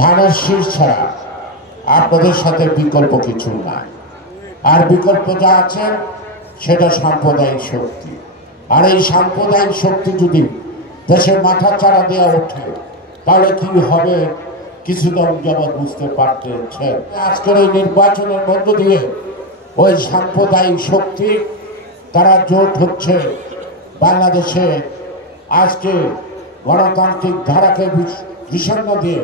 ধানের শীষ ছাড়া আপনাদের সাথে বিকল্প কিছু নাই। আর বিকল্প যা আছে সেটা সাম্প্রদায়িক শক্তি। আর এই সাম্প্রদায়িক শক্তি যদি দেশের মাথা চাড়া দেওয়া ওঠে তাহলে কি হবে কিছুদিন যাবৎ বুঝতে পারতেছেন। আজকের এই নির্বাচনের মধ্য দিয়ে ওই সাম্প্রদায়িক শক্তি তারা জোট হচ্ছে বাংলাদেশে। আজকে গণতান্ত্রিক ধারাকে বিষণ্ণ দিয়ে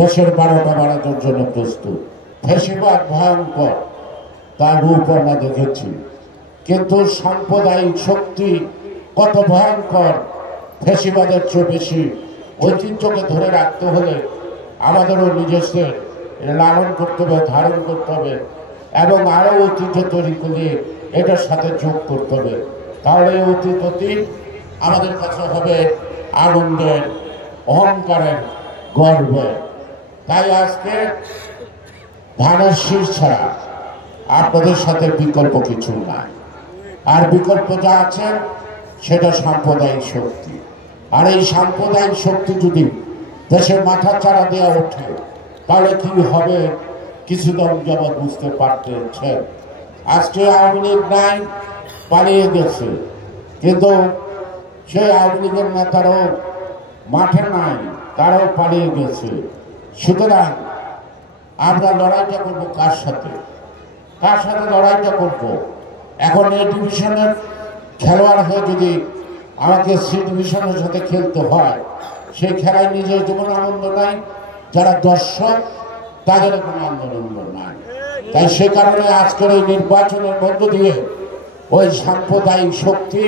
দেশের 12টা বাড়ানোর জন্য প্রস্তুত। ফ্যাসিবাদ ভয়ঙ্কর, তার রূপ আমরা দেখেছি, কিন্তু সাম্প্রদায়িক শক্তি কত ভয়ঙ্কর ফ্যাসিবাদের চেয়ে বেশি। ঐতিহ্যকে ধরে রাখতে হলে আমাদেরও নিজস্বের লালন করতে হবে, ধারণ করতে হবে এবং আরো ঐতিহ্য তৈরি করে এটার সাথে যোগ করতে হবে। তাহলে অতীত আমাদের কাছে হবে আনন্দের, অহংকারের, গর্বের। তাই আজকে ধানের শীষ ছাড়া আপনাদের সাথে বিকল্প কিছু নাই। আর বিকল্প যা আছে সেটা সাম্প্রদায়িক শক্তি। আর এই সাম্প্রদায়িক শক্তি যদি দেশের মাথা চাড়া দেওয়া ওঠে তাহলে কি হবে কিছুদিন যাবৎ বুঝতে পারতেছেন। আজকে আওয়ামী লীগ নাই, পালিয়ে গেছে, কিন্তু সেই আওয়ামী লীগের নেতারাও মাঠে নাই, তারাও পালিয়ে গেছে। সুতরাং আমরা লড়াইটা করবো কার সাথে? কার সাথে লড়াইটা করবো? এখন এই ডিভিশনের খেলোয়াড় হয়ে যদি আমাকে সি ডিভিশনের সাথে খেলতে হয়, সেই খেলায় নিজের যেমন আনন্দ নাই, যারা দর্শক তাদের কোনো আনন্দ নাই। তাই সে কারণে আজকের এই নির্বাচনের মধ্য দিয়ে ওই সাম্প্রদায়িক শক্তি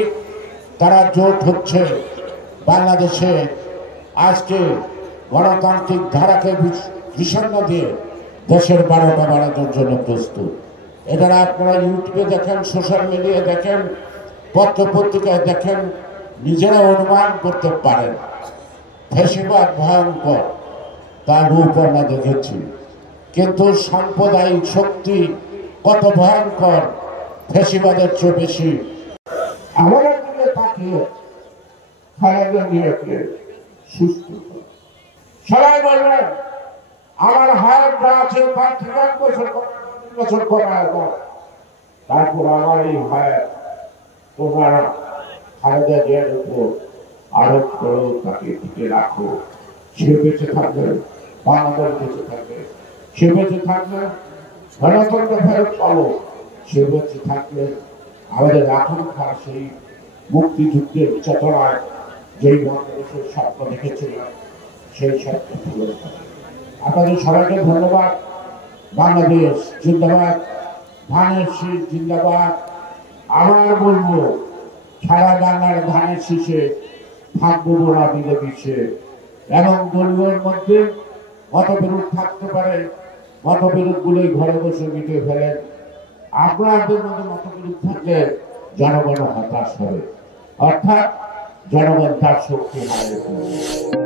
তারা জোট হচ্ছে বাংলাদেশে। আজকে গণতান্ত্রিক ধারাকে বিষণ্ণ দিয়ে দেশের 12টা বাড়ানোর জন্য প্রস্তুত। এটা আপনারা ইউটিউবে দেখেন, সোশ্যাল মিডিয়ায় দেখেন, পত্র পত্রিকায় দেখেন, নিজেরা অনুমান করতে পারেন। ফ্যাসিবাদ ভয়ঙ্কর, তার রূপ আমরা দেখেছি, কিন্তু সাম্প্রদায়িক শক্তি কত ভয়ঙ্কর ফ্যাসিবাদের চেয়ে বেশি। আমাদের দিকে তাকিয়ে খালেদা জিয়াকে সুস্থ সবাই বলবেন আমার হায়াত যা আছে তার ঠিক 1 বছর করা হবে। তারপর আমার এই হায়াত তোমরা খালেদা জিয়ার উপর আরোপ করো, তাকে টিকে রাখো। সে বেঁচে থাকবে, বাংলাদেশ বেঁচে থাকবে। সে বেঁচে থাকবে, গণতন্ত্র ফেরত পাবো। সে বেঁচে থাকলে আমাদের এখনকার সেই মুক্তিযুদ্ধের চেতনায় যেই বাংলাদেশের স্বপ্ন দেখেছিলাম সেই স্বপ্ন পূরণ হবে। আপনাদের সবাইকে ধন্যবাদ। বাংলাদেশ জিন্দাবাদ, ধানের শীষ জিন্দাবাদ। আবার বলবো সারা বাংলার ধানের শীষে থাকবো না মিলেমিশে। এবং দলীয় মধ্যে মতবিরোধ থাকতে পারে, মতবিরোধ গুলোই ঘরে বসে মিটে ফেলেন। আপনাদের মধ্যে মতবিরোধ থাকলে জনগণ হতাশ হবে, অর্থাৎ জনগণ তার শক্তি হারিয়ে ফেলবে।